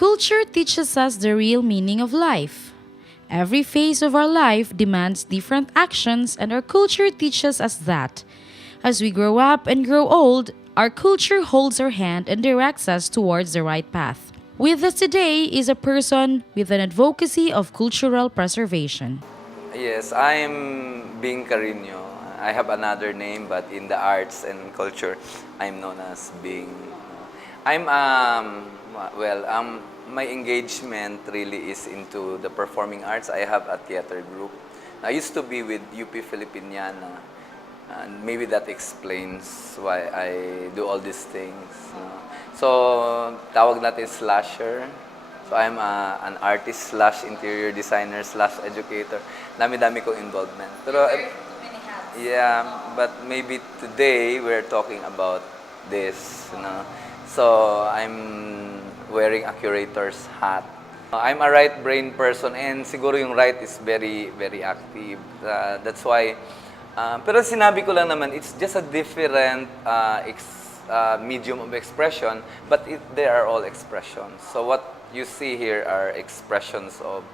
Culture teaches us the real meaning of life. Every phase of our life demands different actions, and our culture teaches us that. As we grow up and grow old, our culture holds our hand and directs us towards the right path. With us today is a person with an advocacy of cultural preservation. Yes, I'm Bing Cariño. I have another name, but in the arts and culture, I'm known as Bing. I'm, my engagement really is into the performing arts. I have a theater group. I used to be with UP Filipiniana, and maybe that explains why I do all these things. So, tawag natin slasher. So, I'm an artist slash interior designer slash educator. Dami-dami kong involvement. Pero, yeah, but maybe today we're talking about this. So, I'm wearing a curator's hat. I'm a right brain person, and siguro yung right is very, very active. That's why, pero sinabi ko lang naman, it's just a different medium of expression, but they are all expressions. So what you see here are expressions of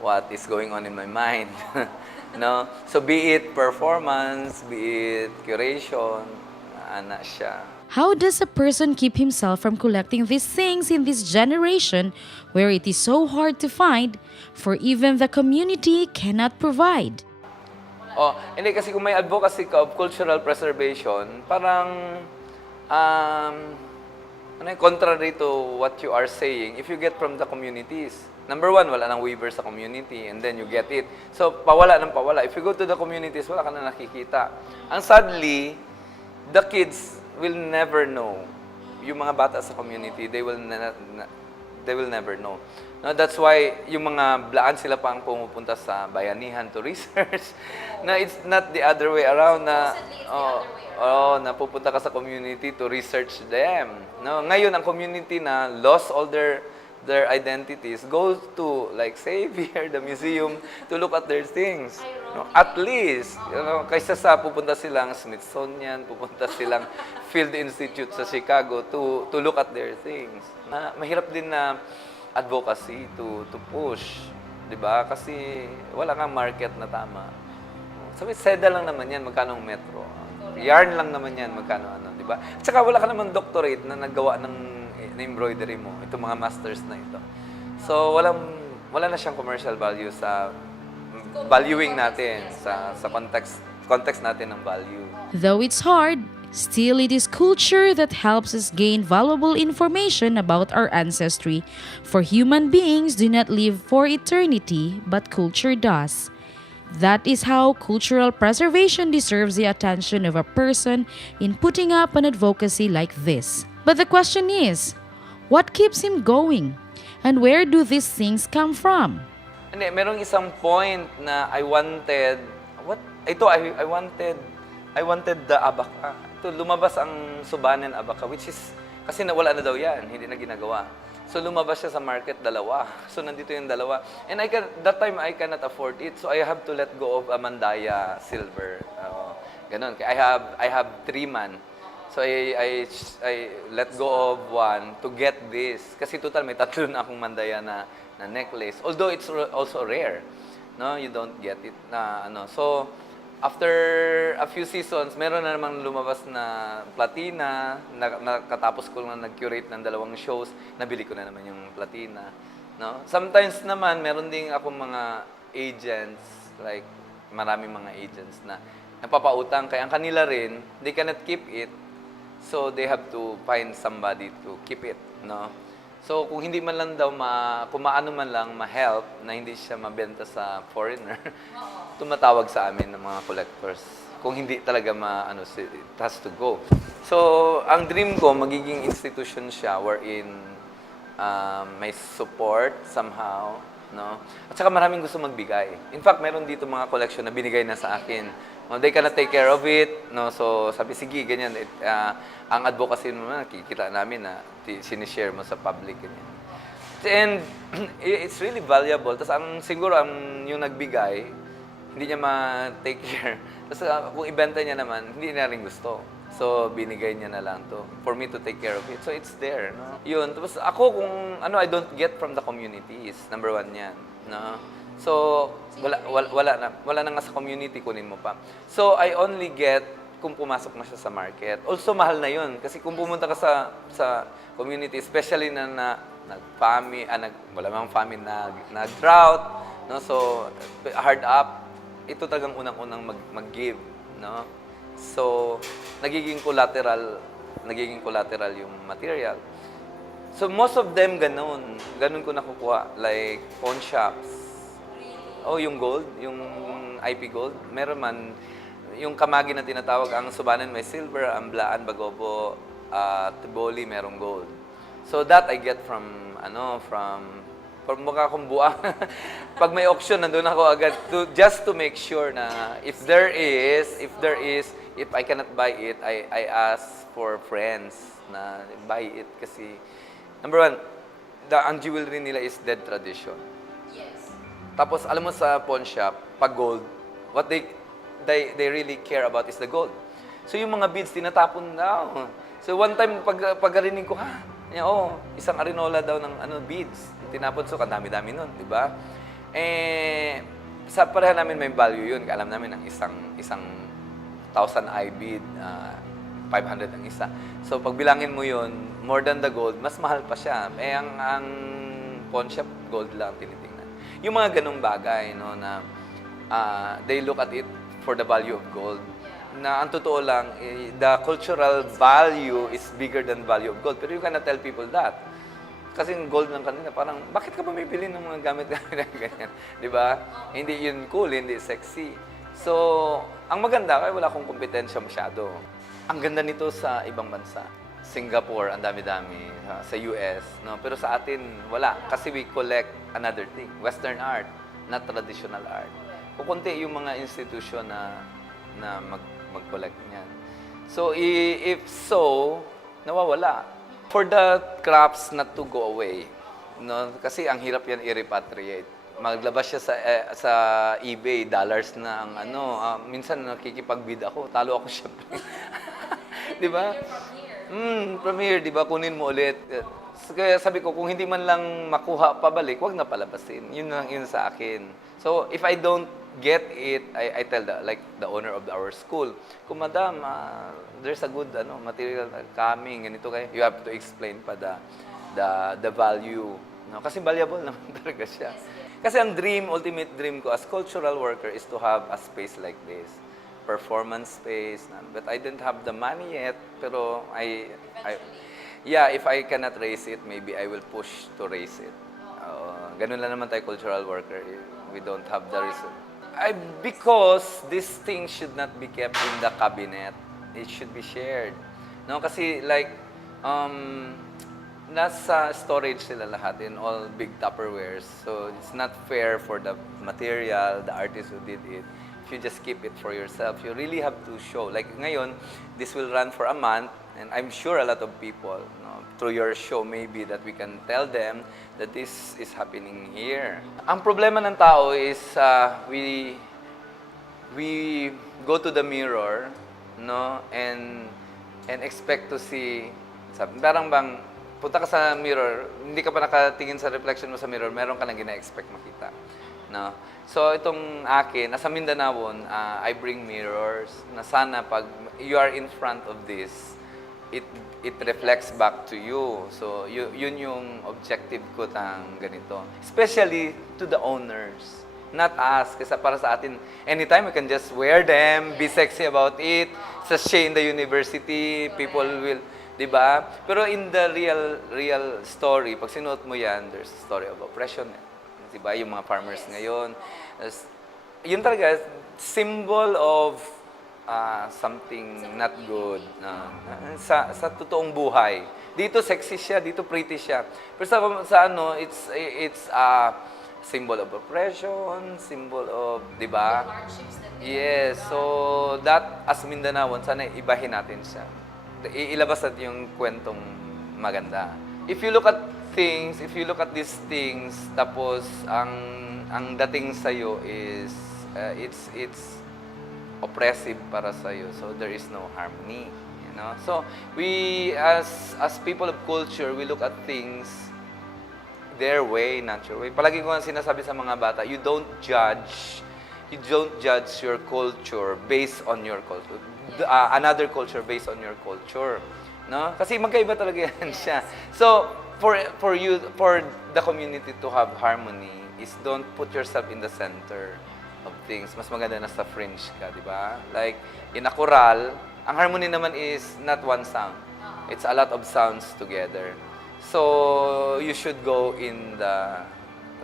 what is going on in my mind. So be it performance, be it curation, ana siya. How does a person keep himself from collecting these things in this generation where it is so hard to find, for even the community cannot provide? Oh, hindi kasi kung may advocacy ka of cultural preservation, parang contrary to what you are saying, if you get from the communities. Number one, wala nang weaver sa community, and then you get it. So, pawala ng pawala. If you go to the communities, wala ka na nakikita. And sadly, the kids will never know. Yung mga bata sa community, they will never know. No, that's why yung mga blaan sila pa ang pumupunta sa bayanihan to research. Na it's not the other way around na napupunta ka sa community to research them. No, ngayon ang community na lost all their identities goes to like Xavier, the museum, to look at their things. No, at least, kaysa sa pupunta silang Smithsonian, pupunta silang Field Institute sa Chicago to look at their things. Mahirap din na advocacy to push, 'di ba? Kasi wala kang market na tama. Sabi, seda lang naman 'yan, magkano ang metro? Yarn lang naman 'yan, magkano 'di ba? At saka wala ka naman doctorate na naggawa ng embroidery mo, itong mga masters na ito. So, wala na siyang commercial value sa valuing natin, sa context natin ng value. Though it's hard, still it is culture that helps us gain valuable information about our ancestry. For human beings do not live for eternity, but culture does. That is how cultural preservation deserves the attention of a person in putting up an advocacy like this. But the question is, what keeps him going? And where do these things come from? Hindi, merong isang point na I wanted the abaka. Ito, lumabas ang Subanen abaka, which is, kasi nawala na daw yan, hindi na ginagawa. So lumabas siya sa market, dalawa. So nandito yung dalawa. And that time, I cannot afford it. So I have to let go of a Mandaya silver. Ganon. I have 3 man. So I let go of one to get this. Kasi total may 3 na akong Mandaya na necklace. Although it's also rare. No, you don't get it So after a few seasons, meron na namang lumabas na platina. Nakatapos ko lang nag-curate ng 2 shows, nabili ko na naman yung platina. No? Sometimes naman meron ding akong mga agents, like maraming mga agents na napapautang, kaya ang kanila rin, they cannot keep it. So they have to find somebody to keep it, no? So kung hindi man lang daw kung maano man lang ma-help na hindi siya mabenta sa foreigner, tumatawag sa amin ng mga collectors. Kung hindi talaga it has to go. So ang dream ko magiging institution siya wherein may support somehow, no? At saka maraming gusto magbigay. In fact, meron dito mga collection na binigay na sa akin. They cannot take care of it, no? So sabi, sige, ganyan. Ang advocacy mo naman, kikita namin na sinishare mo sa public. Ganyan. And it's really valuable. Tapos siguro yung nagbigay, hindi niya ma-take care. Tapos kung ibenta niya naman, hindi niya rin gusto. So, binigay niya na lang to for me to take care of it. So, it's there, no? Yun. Tapos ako kung ano I don't get from the community is number one yan, no? So, wala na nga sa community, kunin mo pa. So, I only get kung pumasok na siya sa market. Also, mahal na yun. Kasi kung pumunta ka sa community, especially na wala mang famine, nag-drought, no? So, hard up, ito talagang unang-unang mag-give, no? So, nagiging collateral yung material. So, most of them ganun ko nakukuha. Like, pawn shops. Oh, yung gold, yung IP gold. Meron man, yung kamagi na tinatawag, ang subanan may silver, ang blaan, bagobo, tiboli, merong gold. So, that I get from mukha akong buwa. Pag may auction, nandun ako agad just to make sure na if I cannot buy it, I ask for friends na buy it kasi number one, ang jewelry nila is dead tradition. Yes. Tapos alam mo sa pawn shop, pag gold, what they really care about is the gold. So yung mga beads tinatapon daw. So one time pagkarinig ko, isang arinola daw ng beads. Tinapon, so kadami-dami nun, di ba? Sa pareha namin may value yun. Alam namin ang isang 1,000 I bead, 500 ang isa. So pag bilangin mo yun, more than the gold, mas mahal pa siya. Ang pawn shop, gold lang tinitingnan. Yung mga ganong bagay, no, na they look at it for the value of gold. Na ang totoo lang, the cultural value is bigger than value of gold. Pero you cannot tell people that. Kasi yung gold lang kanina, parang, bakit ka ba may bili ng mga gamit ganyan? Di ba? Hindi yun cool, hindi sexy. So, ang maganda, kaya wala akong kompetensya masyado. Ang ganda nito sa ibang bansa. Singapore, ang dami-dami. Sa US, no? Pero sa atin, wala. Kasi we collect another thing. Western art, not traditional art. Kukunti yung mga institusyon na mag-collect niyan. So, if so, nawawala. For the crafts not to go away, no? Kasi ang hirap yan i-repatriate. Maglabas siya sa eBay, dollars na ang minsan nakikipag-bid ako, talo ako syempre. Di ba? From here, di ba? Kunin mo ulit. Kaya sabi ko, kung hindi man lang makuha pabalik, wag na palabasin. Yun lang yun sa akin. So, if I don't get it, I tell the owner of our school, kung madam, there's a good material coming, ganito kayo. You have to explain pa the value. No? Kasi valuable naman talaga siya. Kasi ang ultimate dream ko as cultural worker is to have a space like this. Performance space. But I didn't have the money yet, pero if I cannot raise it, maybe I will push to raise it. Ganun lang naman tayo cultural worker. We don't have the reason. Because these things should not be kept in the cabinet. It should be shared. No, kasi nasa storage sila lahat in all big Tupperwares. So it's not fair for the material, the artist who did it. If you just keep it for yourself, you really have to show. Like ngayon, this will run for a month, and I'm sure a lot of people, through your show maybe, that we can tell them that this is happening here. Ang problema ng tao is we go to the mirror, no, and expect to see. Parang bang punta ka sa mirror, hindi ka pa nakatingin sa reflection mo sa mirror, meron ka nang gina-expect makita. No? So, itong akin, nasa Mindanaon, I bring mirrors na sana pag you are in front of this, it reflects back to you. So, yun yung objective ko ng ganito. Especially to the owners. Not us. Kasi para sa atin, anytime we can just wear them, be sexy about it, sashay in the university, people will, di ba? Pero in the real story, pag sinuot mo yan, there's a story of oppression. Di ba? Yung mga farmers ngayon. Yun talaga, symbol of something not good. Sa totoong buhay. Dito sexy siya, dito pretty siya. Pero sa it's a symbol of oppression, symbol of, di ba? Yes, so that as Mindanaon, sana ibahin natin siya. Ilabas natin yung kwentong maganda. If you look at these things, tapos ang dating sa'yo is, it's oppressive para sa'yo. So there is no harmony. no? So we as people of culture, we look at things their way, not your way. Palagi ko nga sinasabi sa mga bata, you don't judge your culture based on your culture. Another culture based on your culture, no? Kasi magkaiba talaga yan siya. So for the community to have harmony is don't put yourself in the center of things. Mas maganda na sa fringe ka, di ba? Like, in a choral, ang harmony naman is not one sound. It's a lot of sounds together. So, you should go in the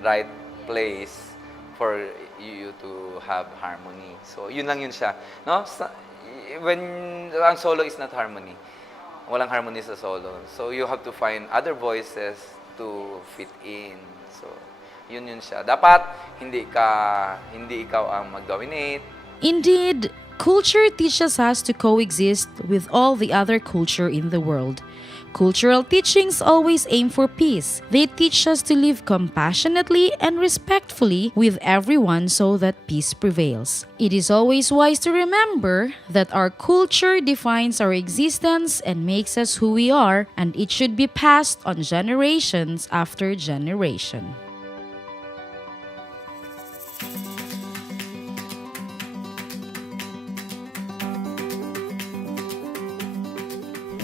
right place for you to have harmony. So, yun lang yun siya. No? When ang solo is not harmony. Walang harmony sa solo. So, you have to find other voices to fit in. So, yun siya. Dapat hindi ikaw ang mag-dominate. Indeed, culture teaches us to coexist with all the other culture in the world. Cultural teachings always aim for peace. They teach us to live compassionately and respectfully with everyone so that peace prevails. It is always wise to remember that our culture defines our existence and makes us who we are, and it should be passed on generations after generation.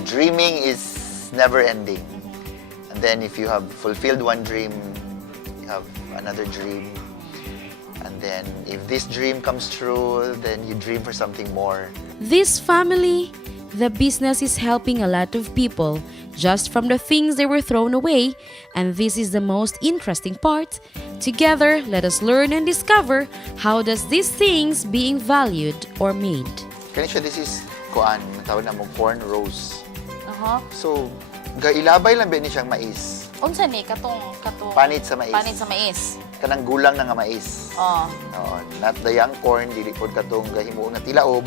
Dreaming is never ending. And then if you have fulfilled one dream, you have another dream. And then if this dream comes true, then you dream for something more. This family, the business is helping a lot of people just from the things they were thrown away, and this is the most interesting part. Together, let us learn and discover how does these things being valued or made. Kaya this is kuan, tawag na mo corn rose. So, gailabay lang ba ni siyang mais? Unsa ni katong Panit sa mais. Panit sa mais. Kanang gulang na nga mais. Oo, not the young corn, dili pod katong gahimo na tilaob,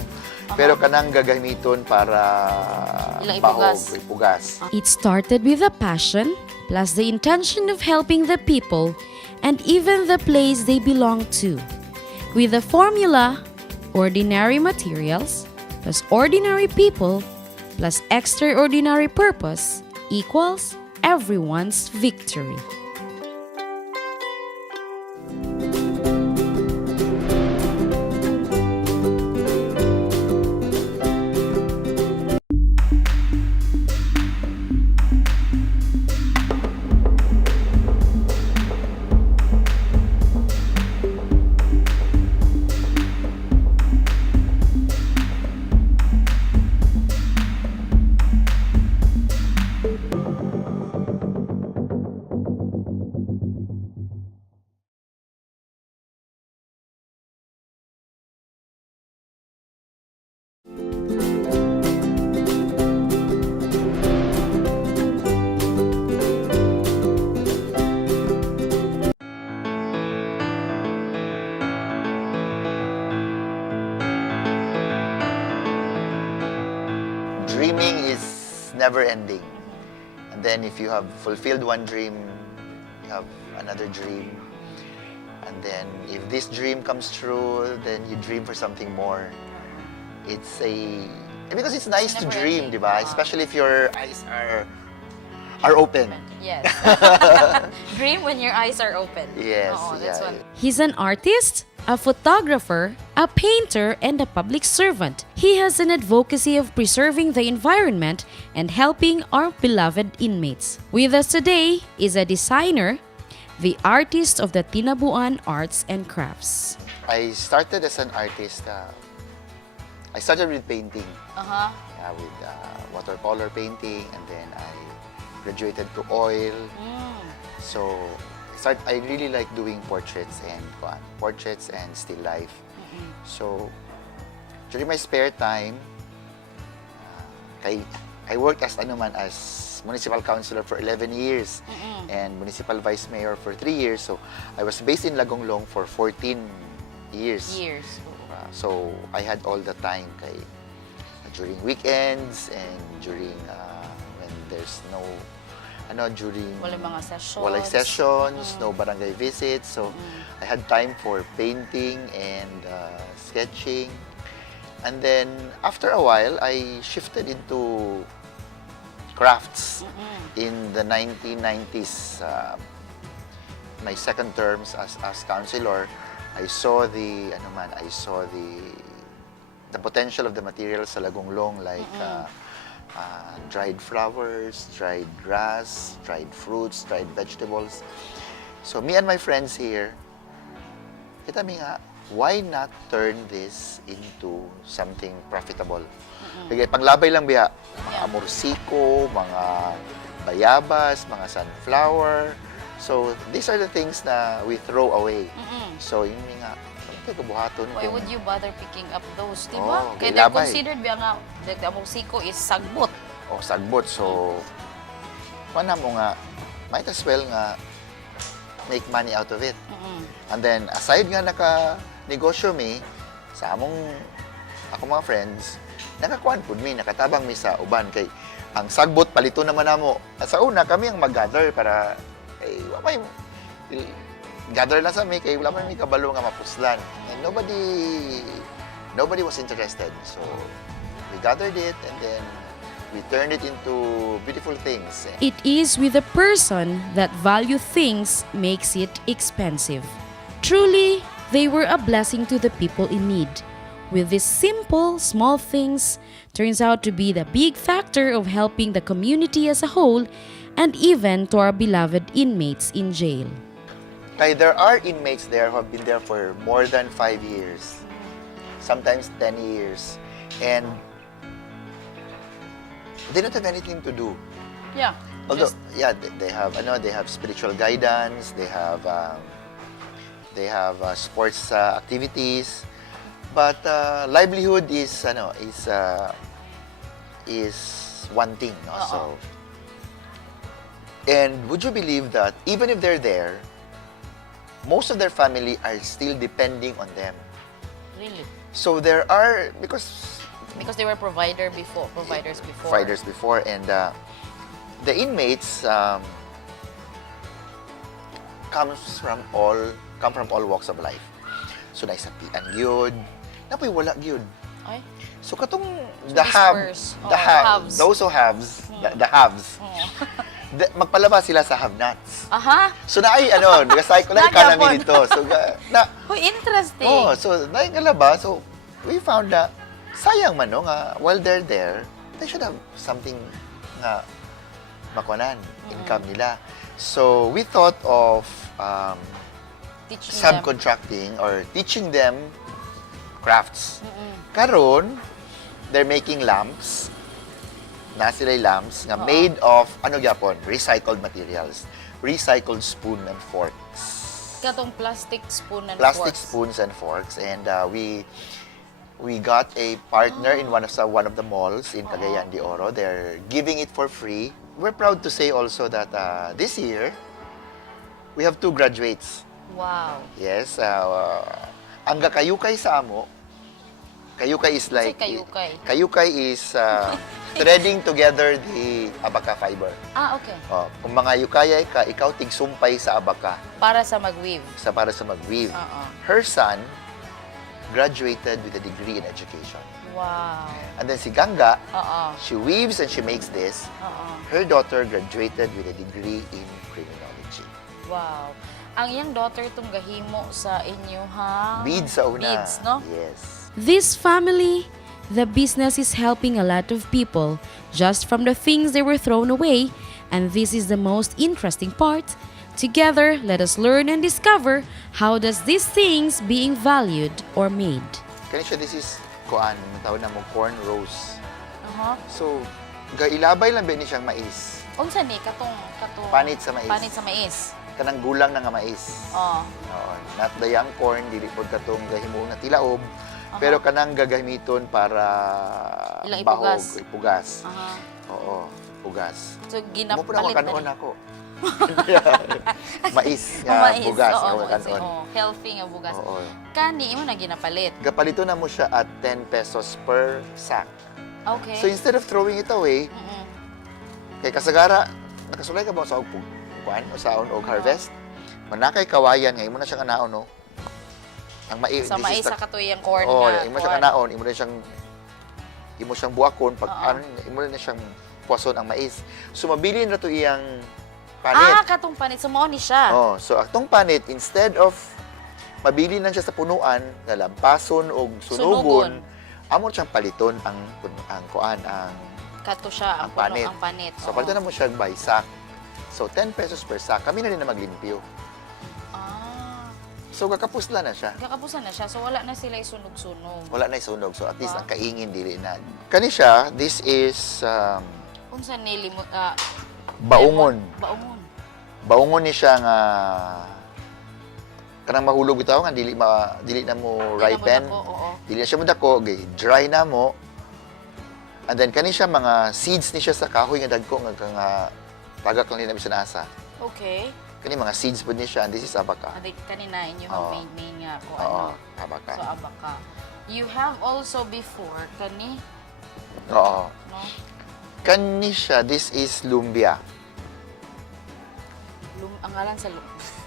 pero kanang gagamiton para ipugas. It started with a passion, plus the intention of helping the people, and even the place they belong to. With the formula, ordinary materials, plus ordinary people, plus extraordinary purpose equals everyone's victory. Dreaming is never ending. And then if you have fulfilled one dream, you have another dream. And then if this dream comes true, then you dream for something more. Because it's nice to dream, di ba? Especially if your eyes are open. Yes. Dream when your eyes are open. Yes. That's one. He's an artist, a photographer, a painter, and a public servant. He has an advocacy of preserving the environment and helping our beloved inmates. With us today is a designer, the artist of the Tinabuan Arts and Crafts. I started as an artist. I started with painting. With watercolor painting, and then I graduated to oil. So I really like doing portraits and still life. So during my spare time, I worked as municipal councilor for 11 years and municipal vice mayor for 3 years. So I was based in Lagonglong for 14 years. So I had all the time during weekends and during when there's no during Walang sessions, no barangay visits. So I had time for painting and sketching. And then, after a while, I shifted into crafts in the 1990s. My second terms as counselor, I saw the potential of the materials sa Lagonglong, like dried flowers, dried grass, dried fruits, dried vegetables. So me and my friends here, kita mi nga, why not turn this into something profitable? Kaya panglabay lang biya, mga amorsiko, mga bayabas, mga sunflower. So these are the things na we throw away. So yun nga, kabuhaton. Why would you bother picking up those, di Oh, ba? Kaya they're labay. considered biya nga, the amorsiko is sagbot. O sagbot. So, wala mo nga, might as well nga make money out of it. And then, aside nga naka-negosyo mi, sa ako mga friends, nakakuan po mi, nakatabang mi sa uban. Kay, ang sagbot, palito naman namo. At sa una, kami ang mag-gather para, gather lang sa mi, kay wala man mi kabalo nga mapuslan. And nobody was interested. So, we gathered it, and then, we turned it into beautiful things. It is with a person that value things makes it expensive. Truly, they were a blessing to the people in need. With these simple, small things, turns out to be the big factor of helping the community as a whole and even to our beloved inmates in jail. Kaya there are inmates there who have been there for more than 5 years, sometimes 10 years, and they don't have anything to do. Yeah. Although, they have spiritual guidance, they have sports activities, but livelihood is one thing. No? So, and would you believe that even if they're there, most of their family are still depending on them. Really? So there are because they were providers before. And the inmates come from all walks of life. So naisapian gyud, napoy wala gyud. Ay. So katong So disperse. the haves, those who haves, the haves. Oh. Magpalabas sila sa have-nots. Aha. So naay nag-circular economy dito. So Interesting. so naay kalaba. So we found that sayang man no nga while they're there, they should have something na makuanan, income nila. So we thought of Teaching subcontracting or teaching them crafts. Karon, they're making lamps. Na sila'y lamps nga made of gyapon, recycled materials. Recycled spoon and forks. Katong plastic spoon and Plastic forks. spoons and forks, and we got a partner in one of the malls in Cagayan de Oro. They're giving it for free. We're proud to say also that this year we have 2 graduates. Wow. Yes, ang kayukay sa amo. Kayukay is like kayukay? Kayukay is threading together the abaka fiber. Ah, okay. Kung mga yukayay ka, ikaw tigsumpay sa abaka. Para sa mag-weave. Para sa mag-weave. Her son graduated with a degree in education. Wow. And then si Ganga, she weaves and she makes this. Her daughter graduated with a degree in criminology. Wow. Ang iyang daughter itong gahimo sa inyo, ha? Beads sa una. Beads, no? Yes. This family, the business is helping a lot of people just from the things they were thrown away, and this is the most interesting part. Together, let us learn and discover how does these things being valued or made. Kanisha, this is tawag na mo corn rose. So, gailabay lang ba ni siyang mais? Unsa ni katong Panit sa mais. Panit sa mais. Kanang gulang na nga mais. Oo, not the young corn, dili pod katong gahimo na tilaob. Pero kanang gagamiton para ilang bahog, ipugas. Oo, ipugas. So Mo po na ginapalit kanon na. ako. Mais nga bugas. Oo, healthy nga bugas. Kani imo na ginapalit. Gapalito na mo siya at 10 pesos per sack. Okay. So instead of throwing it away, kay kasagara, nakasulay ka ba sa kuan o saon o harvest? Manakay kawayan, ngayon mo na siya kanaon, no? Ang mais, Sa mais sa katuyang corn oh, nga. imo siya kanaon, imo siyang buakon pag ano, imo na siyang puwason ang mais. So mabilin na to iyang panit. Katong panit. So, mao ni siya. Oh, so atong panit instead of mabilin lang siya sa punuan, nalampason o sunugon, amo siyang paliton ang Kato siya, ang panit. puno, ang panit. So paliton na mo siya by sack. So 10 pesos per sack. Kami na rin na maglimpyo. So kakapusla na siya. Kakapusan na siya. So, wala na sila isunog-sunog. Wala na isunog. So at least ang kaingin dili na. Kani siya, this is Unsa ni baungon. Baungon. Baungon ni siya nga kanang mahulog bitaw nga dili na mo ripen. Dili na siya mo dako, dry na mo. And then kani siya mga seeds ni siya sa kahoy nga dagko nga tagak lang ni namin siya nasa. Okay. Kani mga seeds po ni siya, and this is abaka. Kanina inyo main nga ko abaka. So, abaka. You have also before Oo. no? Kani siya, this is lumbia. Ang ngalan sa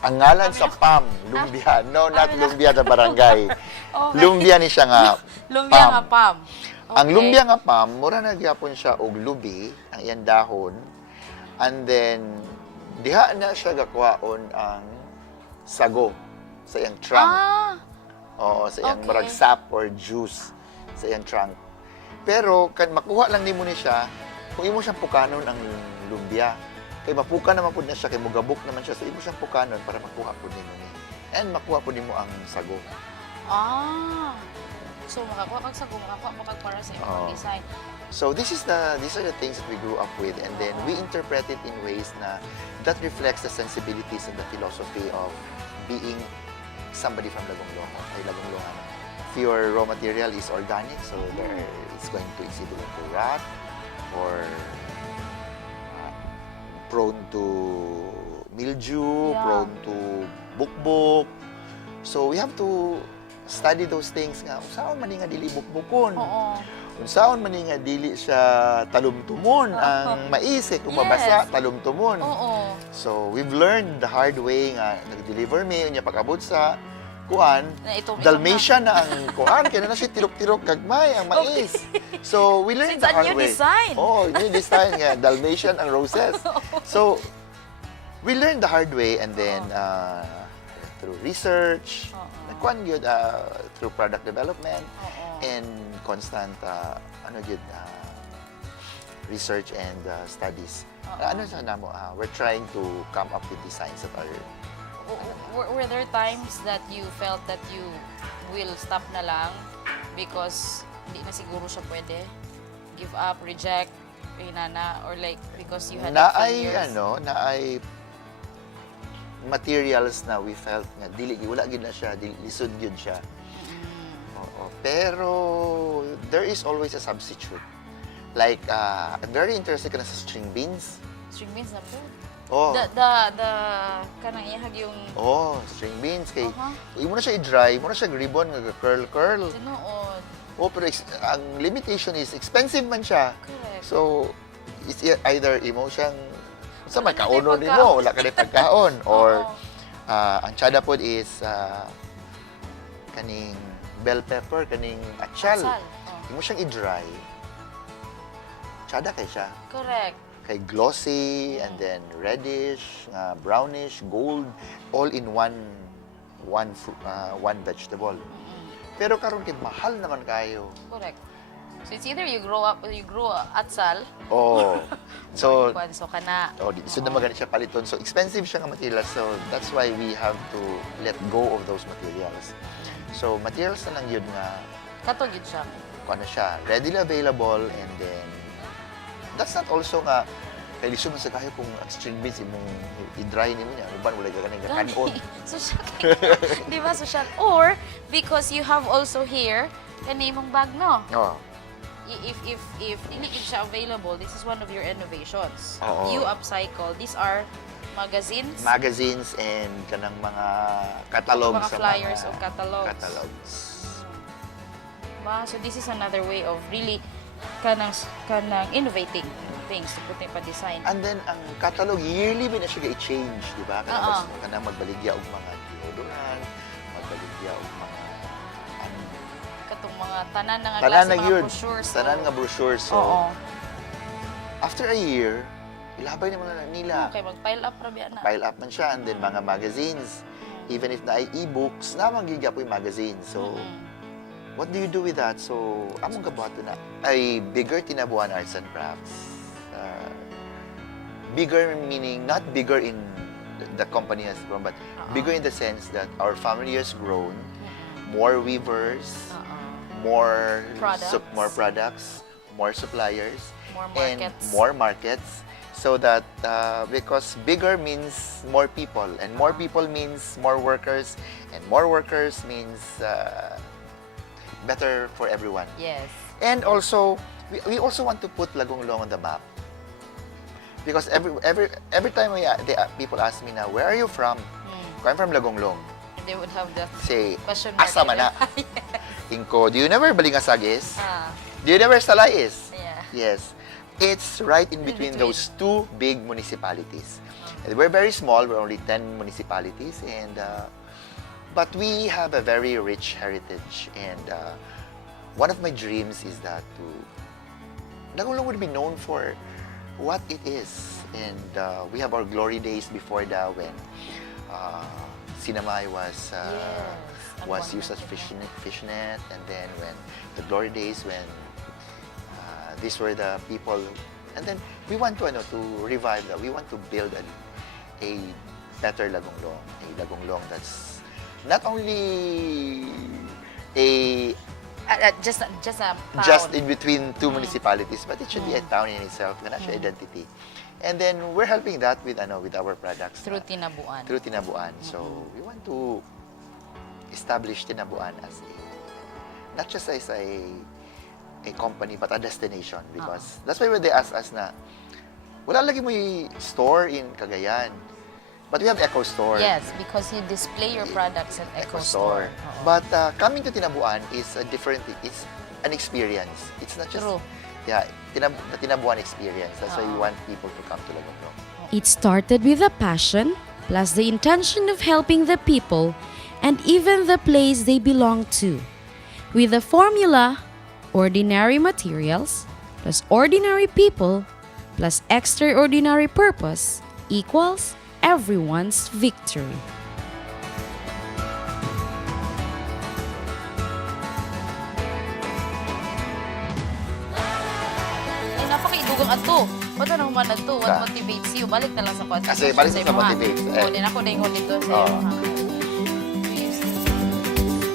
Ang ngalan sa PAM, lumbia. No, not lumbia sa barangay. Okay. Lumbia ni siya nga Lumbia nga pam. Okay. Ang lumbia nga PAM, mura na gyapon siya og lubi, ang iyang dahon. And then diha na siya gakwaon ang sago sa iyang trunk. Oo, sa iyang marag sap or juice sa iyang trunk. Pero kan makuha lang nimo ni siya, kung imo siyang pukanon ang lumbia, kay mapuka naman pud na siya, kay mugabok naman siya, so imo siyang pukanon para makuha pud nimo ni. And makuha pud nimo ang sago. So makakuha kag sago, makakuha mo kag para sa imong design. So these are the things that we grew up with, and then we interpret it in ways na that reflects the sensibilities and the philosophy of being somebody from Lagong-Longan. If your raw material is organic, so there it's going to easily to rot or prone to mildew, prone to bukbok. So we have to study those things nga. Saan man nga dili bukbukon? Kung saan man nga dili siya talumtumon ang mais, kung mabasa, talumtumon. So we've learned the hard way nga nag-deliver me, unya pag-abot sa kuan, Dalmatian na ang kuan, kaya na siya tirok-tirok kagmay ang mais. So we learned the hard way. Design. New design nga, Dalmatian ang roses. So we learned the hard way, and then through research, kuan yun, through product development, and constant research and studies. Ano sa namo? We're trying to come up with designs that are. Were there times that you felt that you will stop na lang because hindi na siguro siya pwede? Give up, reject, hinana, or like because you had failures? Naay materials na we felt nga wala gid na siya, lisod gyud siya. Pero there is always a substitute. Like I'm very interested kana sa string beans. String beans na po? The kanang ihag yung string beans kay imo na siya i-dry, mo na siya ribbon nga curl. Tinuod. Pero ang limitation is expensive man siya. Correct. So it's either imo siyang sa may kauno nimo, wala ka ni pagkaon, or ang tsada pod is kaning bell pepper, kaning atsal. Imo siyang i-dry. Tsada kay siya. Correct. Kay glossy, and then reddish, brownish, gold, all in one vegetable. Pero karon kay mahal naman kayo. Correct. So it's either you grow atsal. So kana. So na magani siya paliton. So expensive siya nga materials. So that's why we have to let go of those materials. So materials na lang yun nga Kato yun siya. Ano siya, readily available, and then that's not also nga kay lisod man sa kayo kung string beans imong i-dry nimo niya, uban wala ka kanang kanon. Social. Di ba social? Or because you have also here kanimong bag, no? If dili gid siya available, this is one of your innovations. You upcycle. These are magazines? Magazines and kanang mga catalogs. Mga flyers o catalogs. Catalogs. Wow, so this is another way of really kanang innovating things to put in pa-design. And then, ang catalog, yearly ba na siya i-change, di ba? Kanang magbaligya og mga deodorant, magbaligya og mga mga tanan na nga Tanan klase, na mga yun. brochures. Tanan nga brochures. So, Oo. after a year, ilabay naman na nila. Okay, mag-pile up rabi na. Pile up man siya. And then mga magazines. Even if na ay e-books, namang giga po yung magazine. So, what do you do with that? So, among gabato na ay bigger Tinabuan Arts and Crafts. Bigger meaning, not bigger in the company has grown, but bigger in the sense that our family has grown, more weavers, more products, more suppliers, more markets. and more markets. So that, because bigger means more people, and more people means more workers, and more workers means better for everyone. Yes. And also, we also want to put Lagonglong on the map. Because every time people ask me now, where are you from? I'm from Lagonglong. They would have that Say, question mark. asa man na? Inko, do you never balingasagis? Ah, Do you never salayis? yeah. Yes. It's right in between those two big municipalities. And we're very small. We're only 10 municipalities. And but we have a very rich heritage. And one of my dreams is that Lagonglong would be known for what it is. And we have our glory days before that when Sinamay was used as fishnet, and then when the glory days when these were the people, and then we want to revive that. We want to build a better Lagonglong that's not only Just a town. just in between two municipalities, but it should be a town in itself, na siya identity. And then we're helping that with our products Through Tinabuan. through Tinabuan. So we want to establish Tinabuan as not just as a company but a destination, because that's why when they ask us na wala lagi mo yung store in Cagayan, but we have Eco Store. Yes, because you display your products at Eco Store. Oo. But coming to Tinabuan is a different. It's an experience. It's not just True. the Tinabuan experience. That's why we want people to come to Lagonglong. It started with a passion, plus the intention of helping the people, and even the place they belong to. With the formula, ordinary materials, plus ordinary people, plus extraordinary purpose, equals everyone's victory. Napakaidugong ato. What na naman ato? What motivates you? Balik na lang sa question. Kasi balik sa motivate. Din ako na yung dito sa iyo.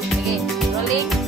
Sige, rolling.